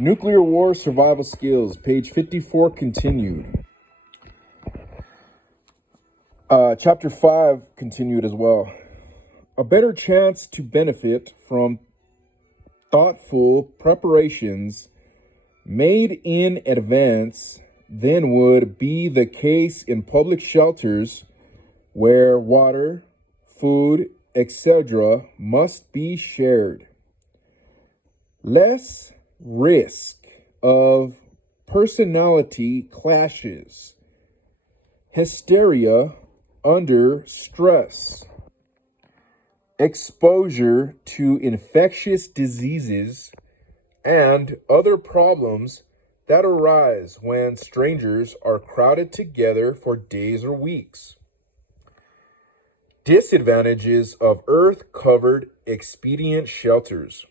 Nuclear War Survival Skills, page 54 continued. Chapter 5 continued as well. A better chance to benefit from thoughtful preparations made in advance than would be the case in public shelters where water, food, etc. must be shared. Less risk of personality clashes, hysteria under stress, exposure to infectious diseases, and other problems that arise when strangers are crowded together for days or weeks. Disadvantages of earth-covered expedient shelters.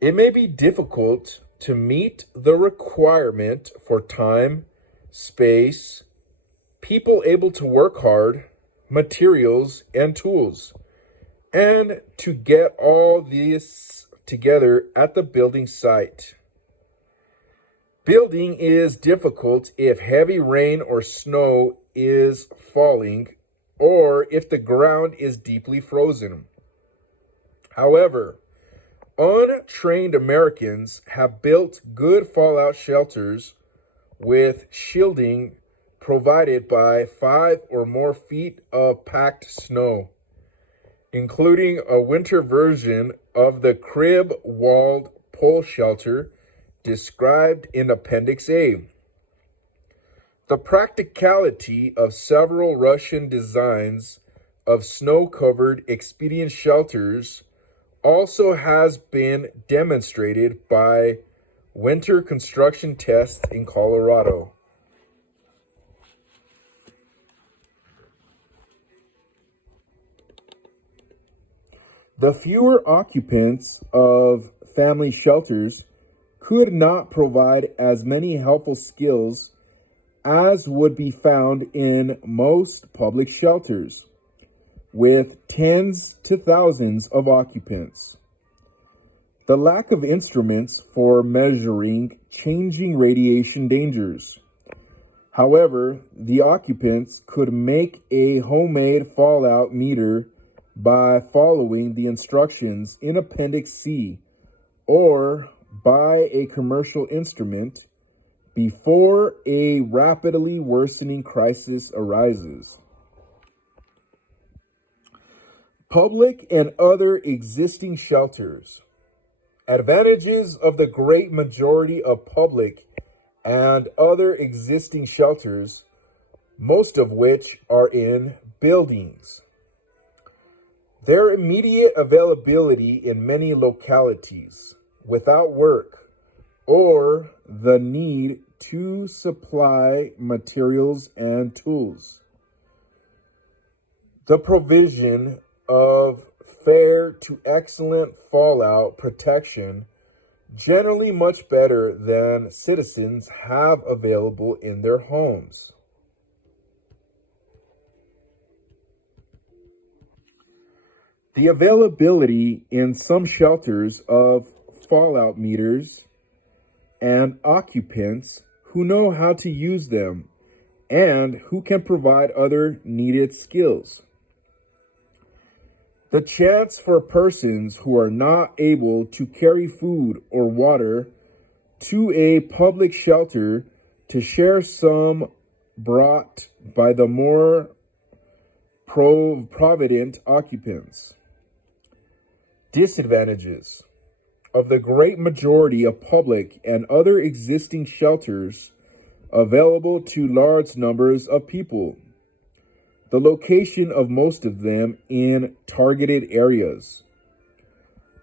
It may be difficult to meet the requirement for time, space, people able to work hard, materials, and tools, and to get all these together at the building site. Building is difficult if heavy rain or snow is falling or if the ground is deeply frozen. However, untrained Americans have built good fallout shelters with shielding provided by 5 or more feet of packed snow, including a winter version of the crib-walled pole shelter described in Appendix A. The practicality of several Russian designs of snow-covered expedient shelters also has been demonstrated by winter construction tests in Colorado. The fewer occupants of family shelters could not provide as many helpful skills as would be found in most public shelters, with tens to thousands of occupants. The lack of instruments for measuring changing radiation dangers. However, the occupants could make a homemade fallout meter by following the instructions in Appendix C or buy a commercial instrument before a rapidly worsening crisis arises. Public and other existing shelters. Advantages of the great majority of public and other existing shelters, most of which are in buildings. Their immediate availability in many localities without work or the need to supply materials and tools. The provision of fair to excellent fallout protection, generally much better than citizens have available in their homes. The availability in some shelters of fallout meters and occupants who know how to use them and who can provide other needed skills. The chance for persons who are not able to carry food or water to a public shelter to share some brought by the more provident occupants. Disadvantages of the great majority of public and other existing shelters available to large numbers of people. The location of most of them in targeted areas.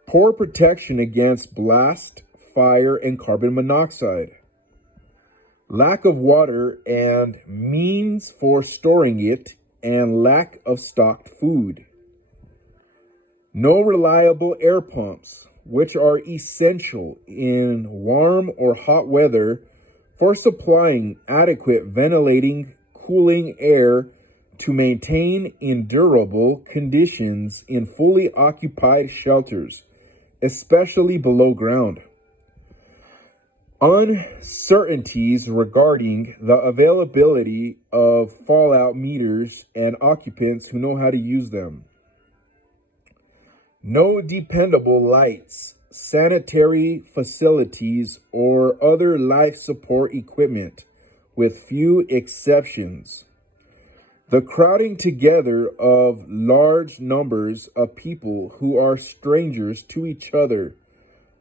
Poor protection against blast, fire, and carbon monoxide. Lack of water and means for storing it, and lack of stocked food. No reliable air pumps, which are essential in warm or hot weather for supplying adequate ventilating, cooling air to maintain endurable conditions in fully occupied shelters, especially below ground. Uncertainties regarding the availability of fallout meters and occupants who know how to use them. No dependable lights, sanitary facilities, or other life support equipment, with few exceptions. The crowding together of large numbers of people who are strangers to each other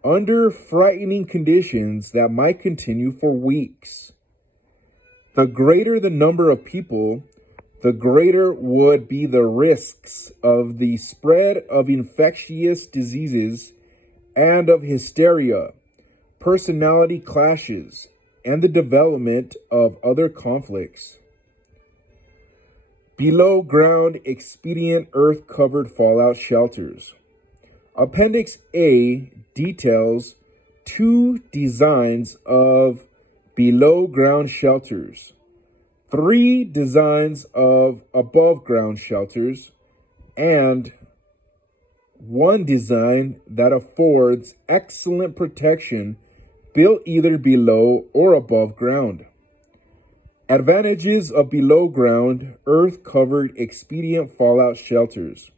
under frightening conditions that might continue for weeks. The greater the number of people, the greater would be the risks of the spread of infectious diseases and of hysteria, personality clashes, and the development of other conflicts. Below ground expedient earth-covered fallout shelters. Appendix A details 2 designs of below ground shelters, 3 designs of above ground shelters, and 1 design that affords excellent protection built either below or above ground. Advantages of below ground earth-covered expedient fallout shelters.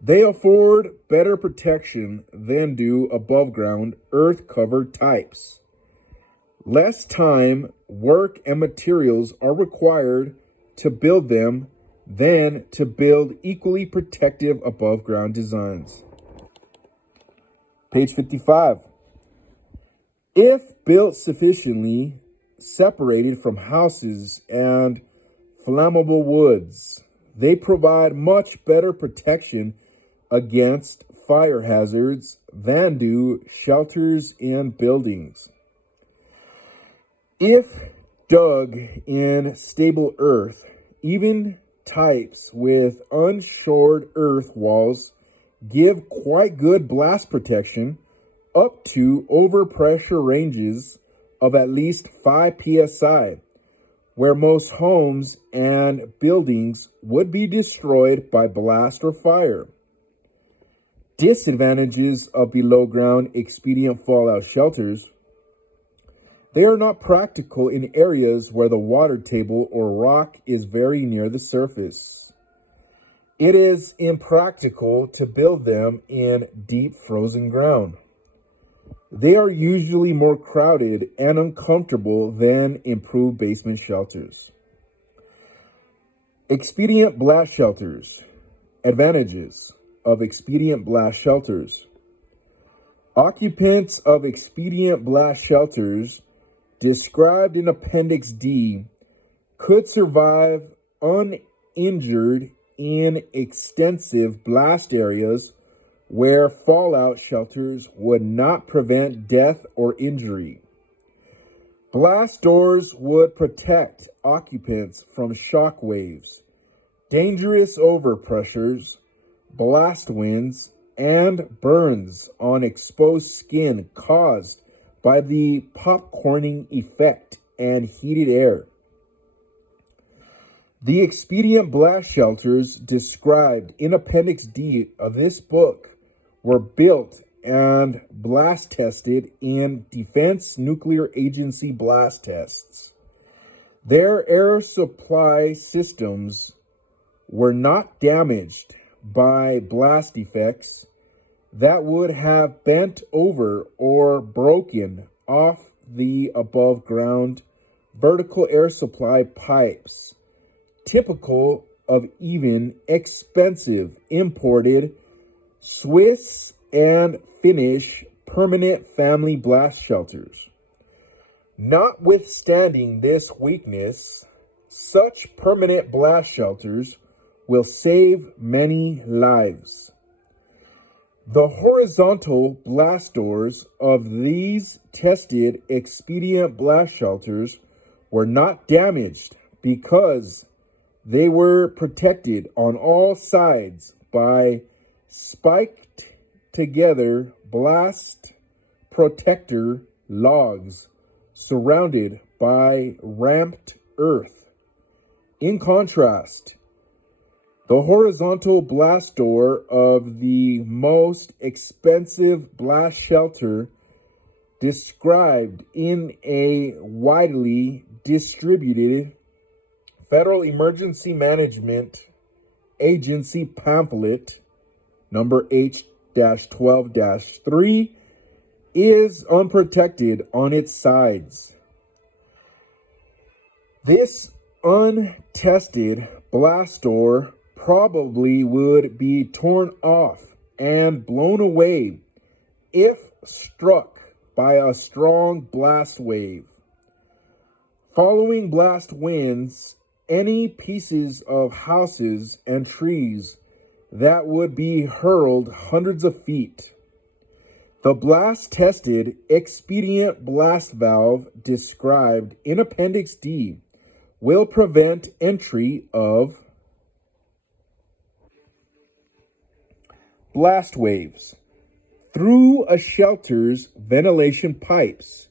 They afford better protection than do above ground earth-covered types. Less time, work, and materials are required to build them than to build equally protective above ground designs. Page 55. If built sufficiently separated from houses and flammable woods, they provide much better protection against fire hazards than do shelters in buildings. If dug in stable earth, even types with unshored earth walls give quite good blast protection up to overpressure ranges of at least 5 psi, where most homes and buildings would be destroyed by blast or fire. Disadvantages of below ground expedient fallout shelters. They are not practical in areas where the water table or rock is very near the surface. It is impractical to build them in deep frozen ground. They are usually more crowded and uncomfortable than improved basement shelters. Expedient blast shelters. Advantages of expedient blast shelters. Occupants of expedient blast shelters described in Appendix D could survive uninjured in extensive blast areas where fallout shelters would not prevent death or injury. Blast doors would protect occupants from shock waves, dangerous overpressures, blast winds, and burns on exposed skin caused by the popcorning effect and heated air. The expedient blast shelters described in Appendix D of this book were built and blast tested in Defense Nuclear Agency blast tests. Their air supply systems were not damaged by blast effects that would have bent over or broken off the above ground vertical air supply pipes, typical of even expensive imported Swiss and Finnish permanent family blast shelters. Notwithstanding this weakness, such permanent blast shelters will save many lives. The horizontal blast doors of these tested expedient blast shelters were not damaged because they were protected on all sides by spiked together blast protector logs surrounded by ramped earth. In contrast, the horizontal blast door of the most expensive blast shelter described in a widely distributed Federal Emergency Management Agency pamphlet number H-12-3 is unprotected on its sides. This untested blast door probably would be torn off and blown away if struck by a strong blast wave. Following blast winds, any pieces of houses and trees that would be hurled hundreds of feet. The blast-tested expedient blast valve described in Appendix D will prevent entry of blast waves through a shelter's ventilation pipes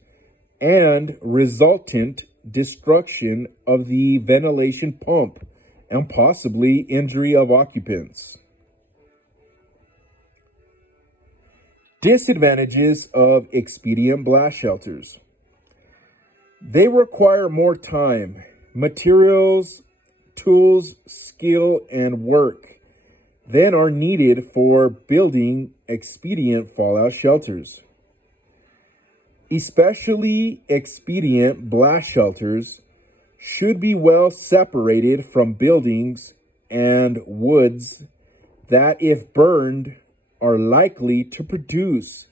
and resultant destruction of the ventilation pump and possibly injury of occupants. Disadvantages of expedient blast shelters. They require more time, materials, tools, skill, and work than are needed for building expedient fallout shelters. Especially expedient blast shelters should be well separated from buildings and woods that, if burned, are likely to produce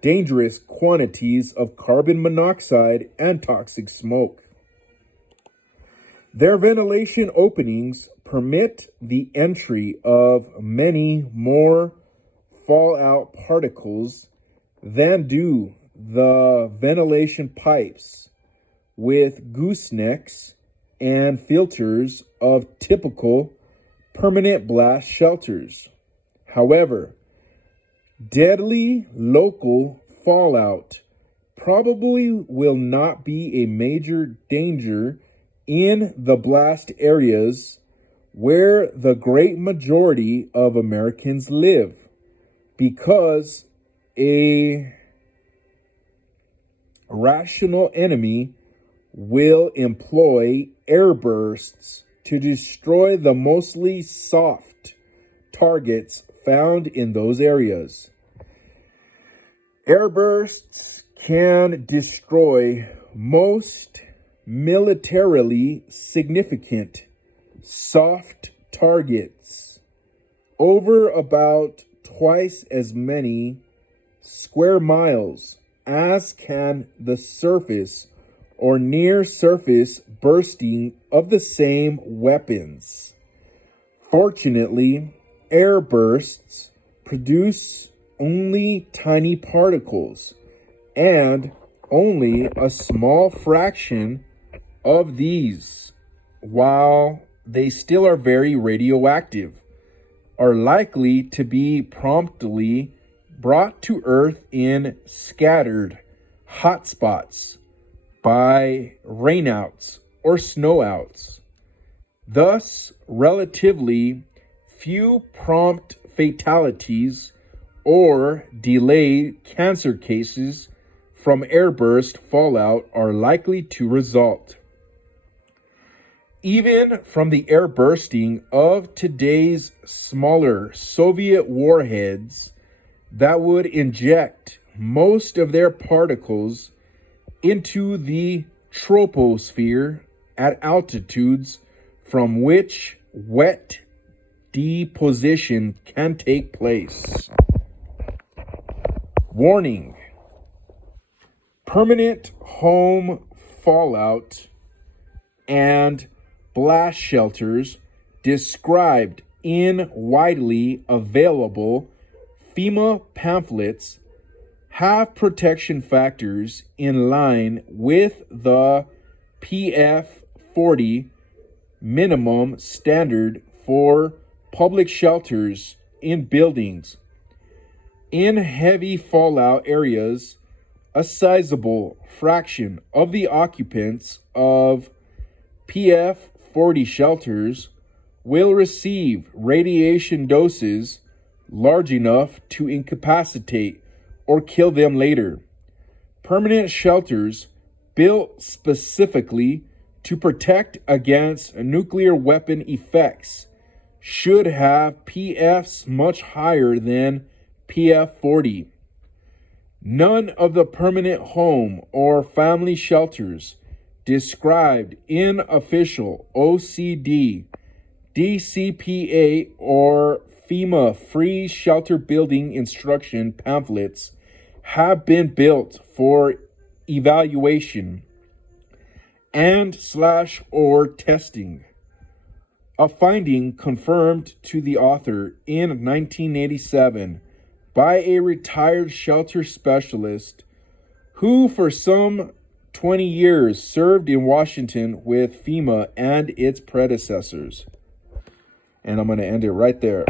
dangerous quantities of carbon monoxide and toxic smoke. Their ventilation openings permit the entry of many more fallout particles than do the ventilation pipes with goosenecks and filters of typical permanent blast shelters. However, deadly local fallout probably will not be a major danger in the blast areas where the great majority of Americans live, because a rational enemy will employ airbursts to destroy the mostly soft targets found in those areas. Airbursts can destroy most militarily significant soft targets over about twice as many square miles as can the surface or near surface bursting of the same weapons. Fortunately, air bursts produce only tiny particles, and only a small fraction of these, while they still are very radioactive, are likely to be promptly brought to Earth in scattered hotspots by rainouts or snowouts. Thus, relatively few prompt fatalities or delayed cancer cases from airburst fallout are likely to result. Even from the airbursting of today's smaller Soviet warheads that would inject most of their particles into the troposphere at altitudes from which wet deposition can take place. Warning: permanent home fallout and blast shelters described in widely available FEMA pamphlets have protection factors in line with the PF40 minimum standard for public shelters in buildings. In heavy fallout areas, a sizable fraction of the occupants of PF40 shelters will receive radiation doses large enough to incapacitate or kill them later. permanent shelters built specifically to protect against nuclear weapon effects should have PFs much higher than PF 40. None of the permanent home or family shelters described in official OCD, DCPA, or FEMA free shelter building instruction pamphlets have been built for evaluation and/or testing. A finding confirmed to the author in 1987 by a retired shelter specialist who for some 20 years served in Washington with FEMA and its predecessors. And I'm going to end it right there.